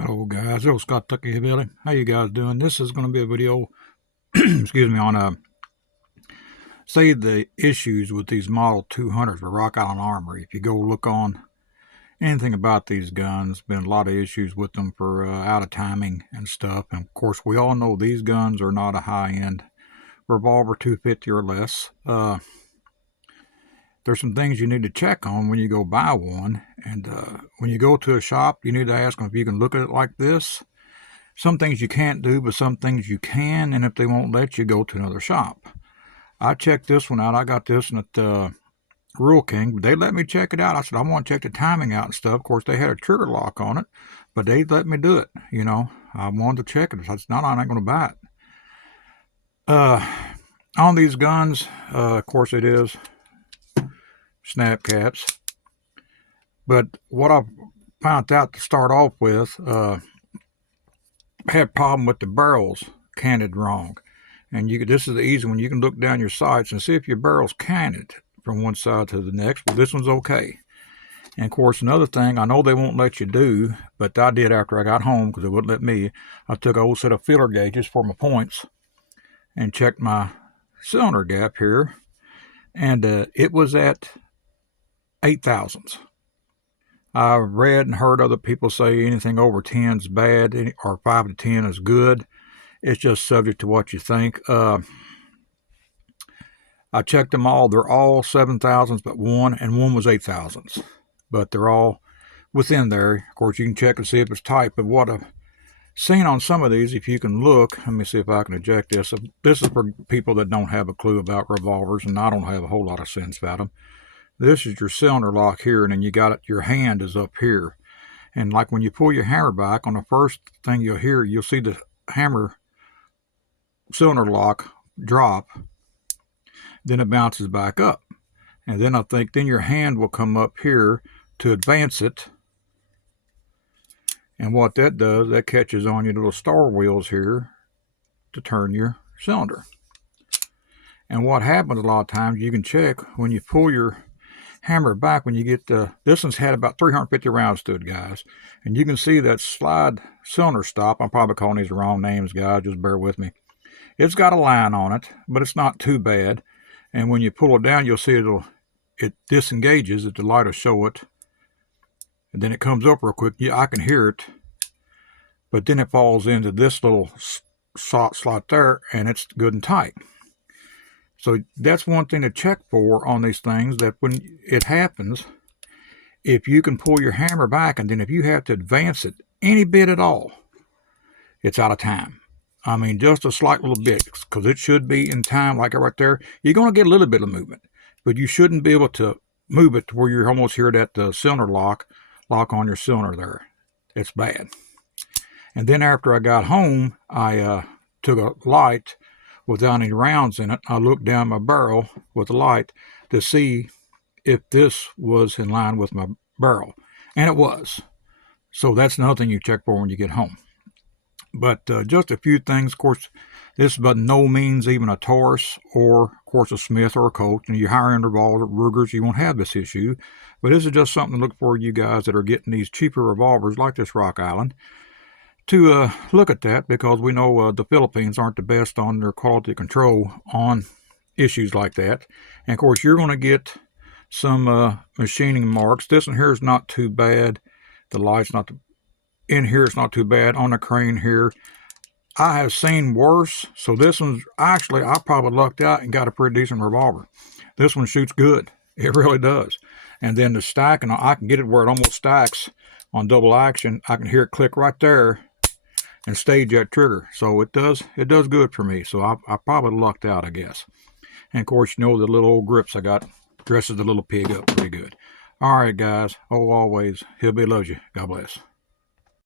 Hello guys, it's Scott Tucky Billy. How you guys doing? This is going to be a video, excuse me, on say the issues with these Model 200s for Rock Island Armory. If you go look on anything about these guns, been a lot of issues with them for out of timing and stuff. And of course, we all know these guns are not a high-end revolver 250 or less. There's some things you need to check on when you go buy one, and when you go to a shop, you need to ask them if you can look at it like this. Some things you can't do, but some things you can, and if they won't let you, go to another shop. I checked this one out. I got this one at Rural King, but they let me check it out. I said, I want to check the timing out and stuff. Of course, they had a trigger lock on it, but they let me do it. You know, I wanted to check it. I said, no, I ain't going to buy it. On these guns, of course, it is snap caps. But what I found out to start off with, had a problem with the barrels canted wrong. And this is the easy one. You can look down your sights and see if your barrel's canted from one side to the next. Well, this one's okay. And of course, another thing I know they won't let you do, but I did after I got home because they wouldn't let me. I took an old set of feeler gauges for my points and checked my cylinder gap here. And it was at 8 thousandths. I've read and heard other people say anything over 10 is bad or 5 to 10 is good. It's just subject to what you think. I checked them all. They're all 7 thousandths but one, and one was 8 thousandths. But they're all within there. Of course, you can check and see if it's tight. But what I've seen on some of these, if you can look, let me see if I can eject this. This is for people that don't have a clue about revolvers, and I don't have a whole lot of sense about them. This is your cylinder lock here, and then you got it, your hand is up here. And like when you pull your hammer back, on the first thing you'll hear, you'll see the hammer cylinder lock drop, then it bounces back up. And then I think then your hand will come up here to advance it. And what that does, that catches on your little star wheels here to turn your cylinder. And what happens a lot of times, you can check when you pull your hammer back, when you get this one's had about 350 rounds to it, guys, and you can see that slide cylinder stop. I'm probably calling these the wrong names, guys, just bear with me. It's got a line on it, but it's not too bad. And when you pull it down, you'll see it disengages, the light will show it, and then it comes up real quick. Yeah, I can hear it, but then it falls into this little slot there, and it's good and tight. So that's one thing to check for on these things, that when it happens, if you can pull your hammer back, and then if you have to advance it any bit at all, it's out of time. I mean, just a slight little bit, because it should be in time, like right there. You're going to get a little bit of movement, but you shouldn't be able to move it to where you're almost here at the cylinder lock on your cylinder there. It's bad. And then after I got home, I took a light without any rounds in it. I looked down my barrel with the light to see if this was in line with my barrel, and it was. So that's another thing you check for when you get home. But just a few things. Of course, this is by no means even a Taurus or, of course, a Smith or a Colt. And your higher end revolver, Rugers, you won't have this issue. But this is just something to look for you guys that are getting these cheaper revolvers like this Rock Island, to look at that, because we know the Philippines aren't the best on their quality control on issues like that. And of course, you're going to get some machining marks. This one here is not too bad. The light's not in here, it's not too bad. On the crane here, I have seen worse. So this one's actually, I probably lucked out and got a pretty decent revolver. This one shoots good. It really does. And then the stacking, I can get it where it almost stacks on double action. I can hear it click right there and stage that trigger. So it does good for me. So I probably lucked out, I guess. And of course, you know, the little old grips I got dresses the little pig up pretty good. All right, guys. Oh, always, Hillbilly loves you. God bless.